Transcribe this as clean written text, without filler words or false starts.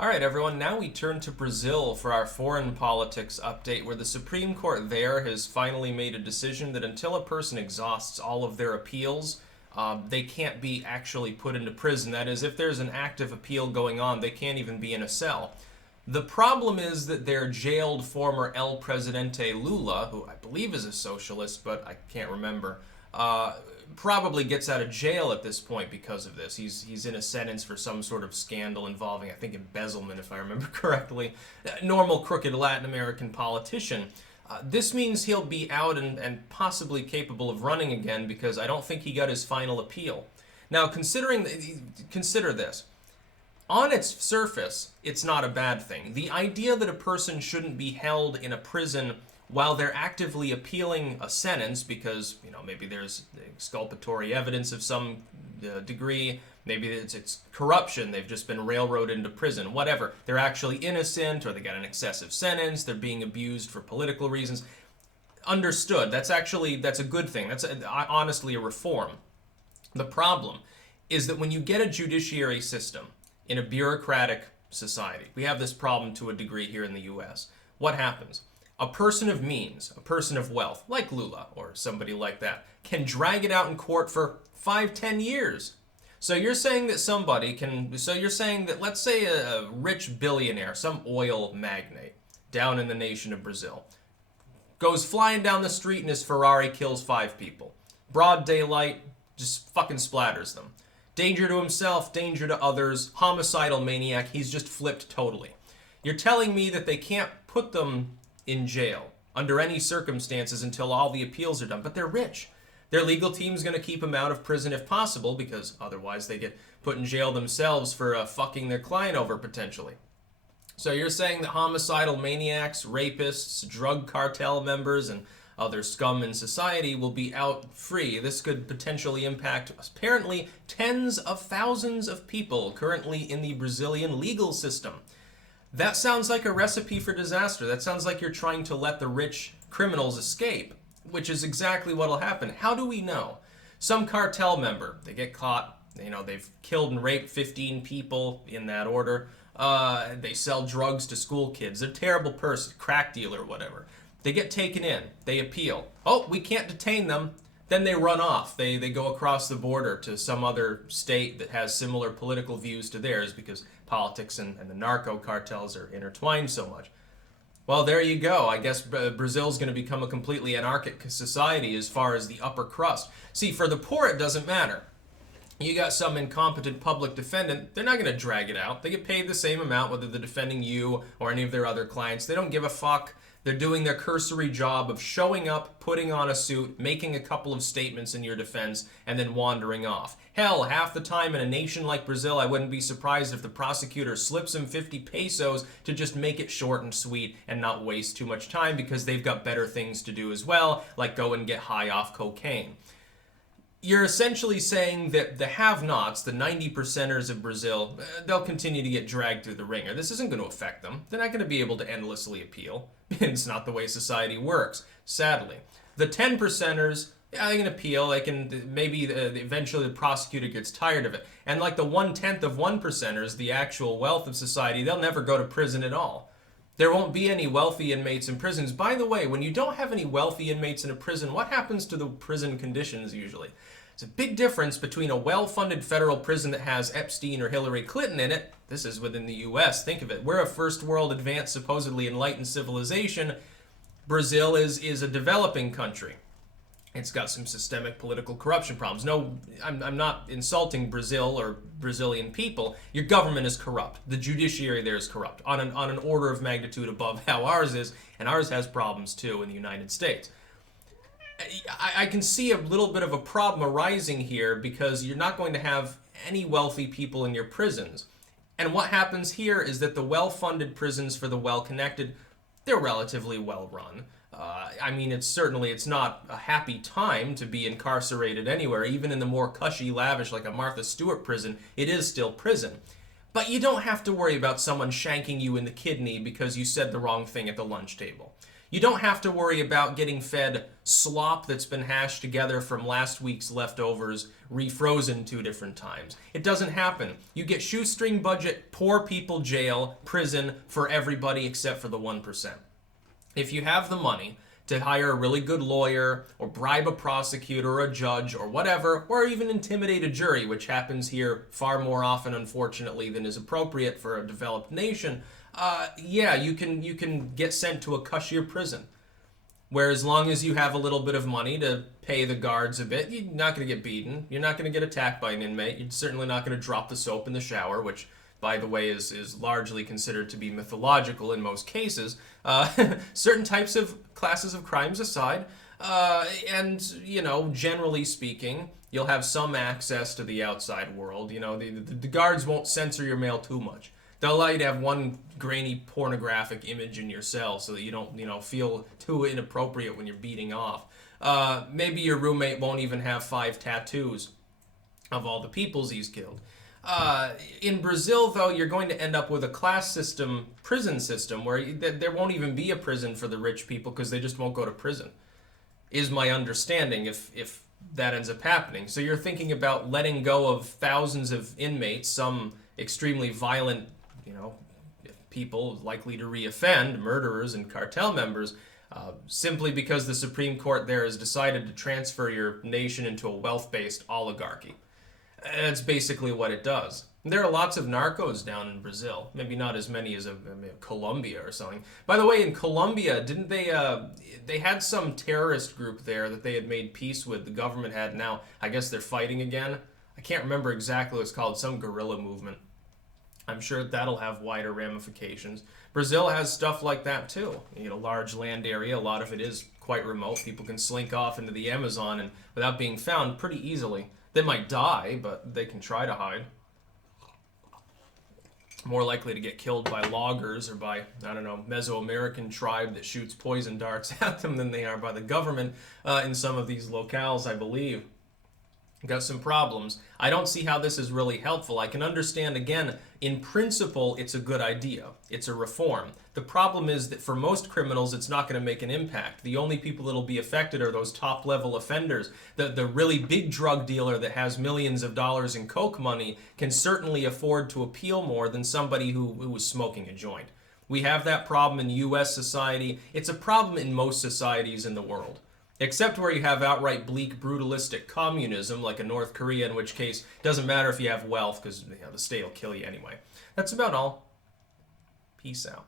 All right, everyone, now we turn to Brazil for our foreign politics update, where the Supreme Court there has finally made a decision that until a person exhausts all of their appeals, they can't be actually put into prison. That is, if there's an active appeal going on, they can't even be in a cell. The problem is that their jailed former El Presidente Lula, who I believe is a socialist, but I can't remember, probably gets out of jail at this point because of this. He's in a sentence for some sort of scandal involving, I think, embezzlement, if I remember correctly. Normal crooked Latin American politician. This means he'll be out and possibly capable of running again because I don't think he got his final appeal. Now, consider this. On its surface, it's not a bad thing. The idea that a person shouldn't be held in a prison while they're actively appealing a sentence because, maybe there's exculpatory evidence of some degree, maybe it's corruption, they've just been railroaded into prison, whatever. They're actually innocent or they got an excessive sentence, they're being abused for political reasons. Understood. That's a good thing. That's honestly a reform. The problem is that when you get a judiciary system in a bureaucratic society, we have this problem to a degree here in the US. What happens? A person of means, a person of wealth, like Lula or somebody like that, can drag it out in court for 5-10 years. So you're saying that let's say a rich billionaire, some oil magnate down in the nation of Brazil, goes flying down the street in his Ferrari, kills 5 people. Broad daylight, just fucking splatters them. Danger to himself, danger to others, homicidal maniac, he's just flipped totally. You're telling me that they can't put them in jail under any circumstances until all the appeals are done, but they're rich. Their legal team's going to keep them out of prison if possible because otherwise they get put in jail themselves for fucking their client over potentially. So you're saying that homicidal maniacs, rapists, drug cartel members, and other scum in society will be out free. This could potentially impact apparently tens of thousands of people currently in the Brazilian legal system. That sounds like a recipe for disaster. That sounds like you're trying to let the rich criminals escape, which is exactly what'll happen. How do we know? Some cartel member, they get caught, they've killed and raped 15 people in that order. They sell drugs to school kids. They're a terrible person, crack dealer, whatever. They get taken in. They appeal. Oh, we can't detain them. Then they run off. They go across the border to some other state that has similar political views to theirs because politics and the narco cartels are intertwined so much. Well, there you go. I guess Brazil's going to become a completely anarchic society as far as the upper crust. See, for the poor, it doesn't matter. You got some incompetent public defendant, they're not going to drag it out. They get paid the same amount whether they're defending you or any of their other clients. They don't give a fuck. They're doing their cursory job of showing up, putting on a suit, making a couple of statements in your defense, and then wandering off. Hell, half the time in a nation like Brazil, I wouldn't be surprised if the prosecutor slips him 50 pesos to just make it short and sweet and not waste too much time because they've got better things to do as well, like go and get high off cocaine. You're essentially saying that the have-nots, the 90%ers of Brazil, they'll continue to get dragged through the ringer. This isn't going to affect them. They're not going to be able to endlessly appeal. It's not the way society works, sadly. The 10%ers, they can appeal. They can maybe eventually the prosecutor gets tired of it. And like the 1/10 of 1%ers, the actual wealth of society, they'll never go to prison at all. There won't be any wealthy inmates in prisons. By the way, when you don't have any wealthy inmates in a prison, what happens to the prison conditions usually? It's a big difference between a well-funded federal prison that has Epstein or Hillary Clinton in it. This is within the US. Think of it. We're a first world advanced, supposedly enlightened civilization. Brazil is a developing country. It's got some systemic political corruption problems. No, I'm not insulting Brazil or Brazilian people. Your government is corrupt. The judiciary there is corrupt on an order of magnitude above how ours is, and ours has problems too in the United States. I can see a little bit of a problem arising here because you're not going to have any wealthy people in your prisons. And what happens here is that the well-funded prisons for the well-connected, they're relatively well-run. It's not a happy time to be incarcerated anywhere. Even in the more cushy, lavish, like a Martha Stewart prison, it is still prison. But you don't have to worry about someone shanking you in the kidney because you said the wrong thing at the lunch table. You don't have to worry about getting fed slop that's been hashed together from last week's leftovers, refrozen 2 different times. It doesn't happen. You get shoestring budget, poor people jail, prison for everybody except for the 1%. If you have the money to hire a really good lawyer or bribe a prosecutor or a judge or whatever, or even intimidate a jury, which happens here far more often, unfortunately, than is appropriate for a developed nation, yeah, you can get sent to a cushier prison. Where as long as you have a little bit of money to pay the guards a bit, you're not going to get beaten. You're not going to get attacked by an inmate. You're certainly not going to drop the soap in the shower, which, by the way, is largely considered to be mythological in most cases. Certain types of classes of crimes aside, and, generally speaking, you'll have some access to the outside world. The guards won't censor your mail too much. They'll allow you to have one grainy pornographic image in your cell so that you don't, feel too inappropriate when you're beating off. Maybe your roommate won't even have 5 tattoos of all the peoples he's killed. In Brazil, though, you're going to end up with a class system, prison system, where there won't even be a prison for the rich people because they just won't go to prison, is my understanding if that ends up happening. So you're thinking about letting go of thousands of inmates, some extremely violent, people likely to reoffend, murderers and cartel members, simply because the Supreme Court there has decided to transfer your nation into a wealth-based oligarchy. That's basically what it does. There are lots of narcos down in Brazil. Maybe not as many as Colombia or something. By the way, in Colombia, didn't they had some terrorist group there that they had made peace with, the government had. Now, I guess they're fighting again. I can't remember exactly what it's called, some guerrilla movement. I'm sure that'll have wider ramifications. Brazil has stuff like that too. A large land area, a lot of it is quite remote. People can slink off into the Amazon and without being found pretty easily. They might die, but they can try to hide. More likely to get killed by loggers or by, Mesoamerican tribe that shoots poison darts at them than they are by the government in some of these locales, I believe. Got some problems. I don't see how this is really helpful. I can understand, again, in principle, it's a good idea. It's a reform. The problem is that for most criminals, it's not going to make an impact. The only people that'll be affected are those top-level offenders. The really big drug dealer that has millions of dollars in coke money can certainly afford to appeal more than somebody who was smoking a joint. We have that problem in U.S. society. It's a problem in most societies in the world. Except where you have outright bleak, brutalistic communism, like in North Korea, in which case it doesn't matter if you have wealth, because the state will kill you anyway. That's about all. Peace out.